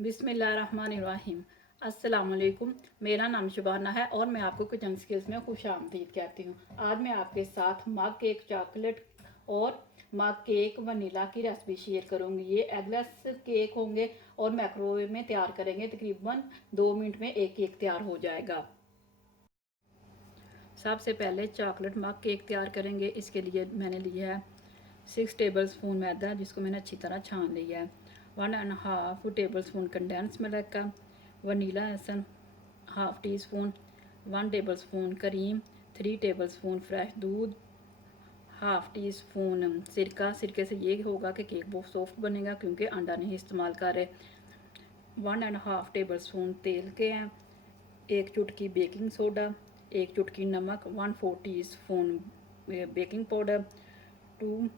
बिस्मिल्लाहिर्रहमानिर्रहीम। अस्सलाम वालेकुम। मेरा नाम शुबाना है और मैं आपको किचन स्किल्स में खुशामदीद कहती हूँ। आज मैं आपके साथ मग केक चॉकलेट और मग केक वनीला की रेसिपी शेयर करूँगी। ये एगलेस केक होंगे और माइक्रोवेव में तैयार करेंगे। तकरीबन 2 मिनट में एक केक तैयार हो जाएगा। सबसे पहले चॉकलेट मग केक तैयार करेंगे। इसके लिए मैंने लिया है 6 टेबल स्पून मैदा, जिसको मैंने अच्छी तरह छान लिया है। 1.5 टेबल स्पून कंडेंस मिल्क का, vanilla essence half teaspoon, 1 tablespoon cream, 3 tablespoon fresh दूध, हाफ टी स्पून सिरका। सिरके से ये होगा कि केक बहुत सॉफ्ट बनेगा क्योंकि अंडा नहीं इस्तेमाल कर रहे। 1.5 टेबल स्पून तेल के हैं, 1 चुटकी बेकिंग सोडा, 1 चुटकी नमक, 1/4 टी स्पून बेकिंग पाउडर, 2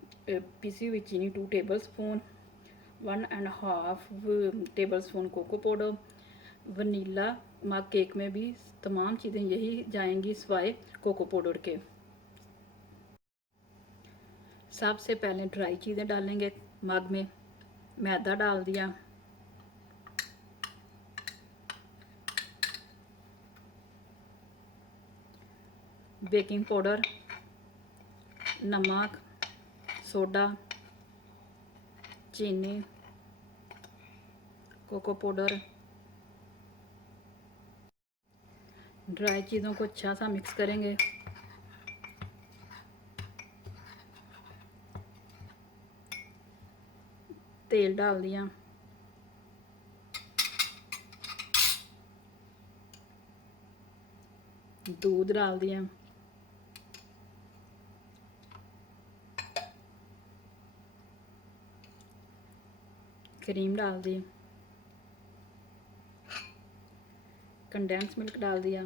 पिसी हुई चीनी 2 tablespoon, 1.5 tablespoon cocoa powder. Vanilla mug cake में भी तमाम चीज़ें यही जाएंगी सिवाय कोको पाउडर के। सबसे पहले ड्राई चीज़ें डालेंगे मग में। मैदा डाल दिया, बेकिंग पाउडर, नमक, सोडा, चीनी, कोको पाउडर। ड्राई चीज़ों को अच्छा सा मिक्स करेंगे। तेल डाल दिया, दूध डाल दिया, क्रीम डाल दी, कंडेंस मिल्क डाल दिया,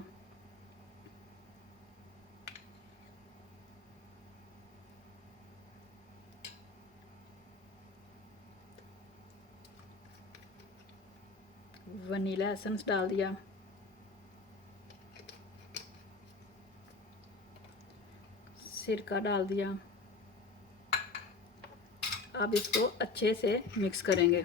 वनीला एसेंस डाल दिया, सिरका डाल दिया। अब इसको अच्छे से मिक्स करेंगे।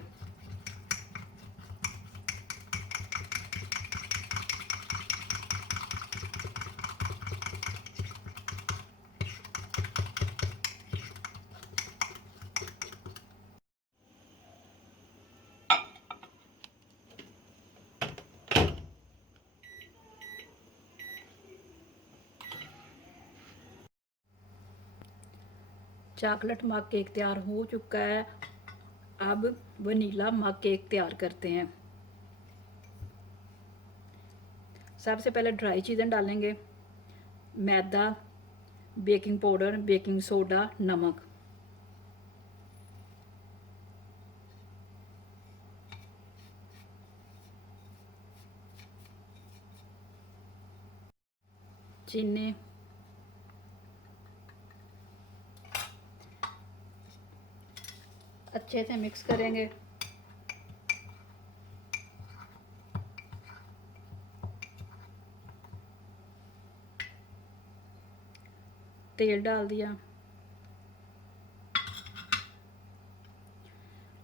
चॉकलेट मग केक तैयार हो चुका है। अब वनीला मग केक तैयार करते हैं। सबसे पहले ड्राई चीज़ें डालेंगे। मैदा, बेकिंग पाउडर, बेकिंग सोडा, नमक। चीनी, अच्छे से मिक्स करेंगे। तेल डाल दिया,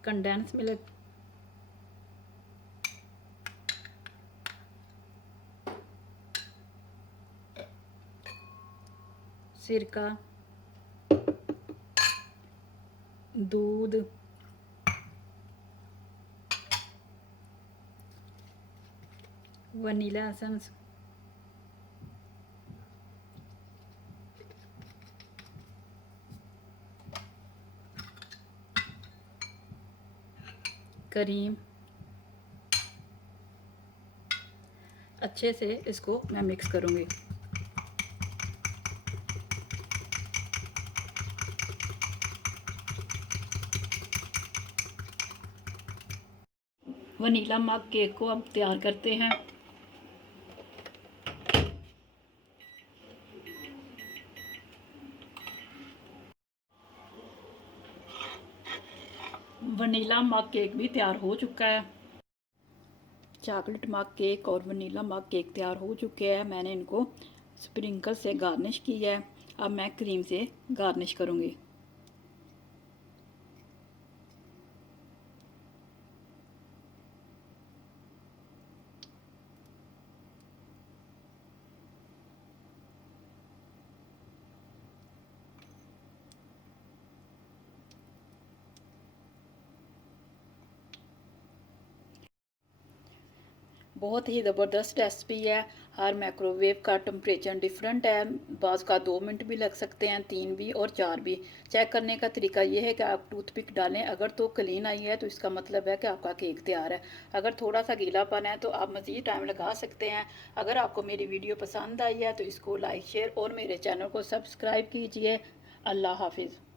कंडेंस मिल्क, सिरका, दूध, वनीला एसेंस, क्रीम। अच्छे से इसको मैं मिक्स करूँगी। वनीला मग केक को अब तैयार करते हैं। वनीला मग केक भी तैयार हो चुका है। चॉकलेट मग केक और वनीला मग केक तैयार हो चुके हैं। मैंने इनको स्प्रिंकल से गार्निश किया है। अब मैं क्रीम से गार्निश करूँगी। बहुत ही ज़बरदस्त रेसिपी है। हर माइक्रोवेव का टेम्परेचर डिफरेंट है, बाज़ का 2 मिनट भी लग सकते हैं, 3 भी और 4 भी। चेक करने का तरीका ये है कि आप टूथपिक डालें, अगर तो क्लीन आई है तो इसका मतलब है कि आपका केक तैयार है। अगर थोड़ा सा गीलापन है तो आप मज़ीद टाइम लगा सकते हैं। अगर आपको मेरी वीडियो पसंद आई है तो इसको लाइक शेयर और मेरे चैनल को सब्सक्राइब कीजिए। अल्लाह हाफिज़।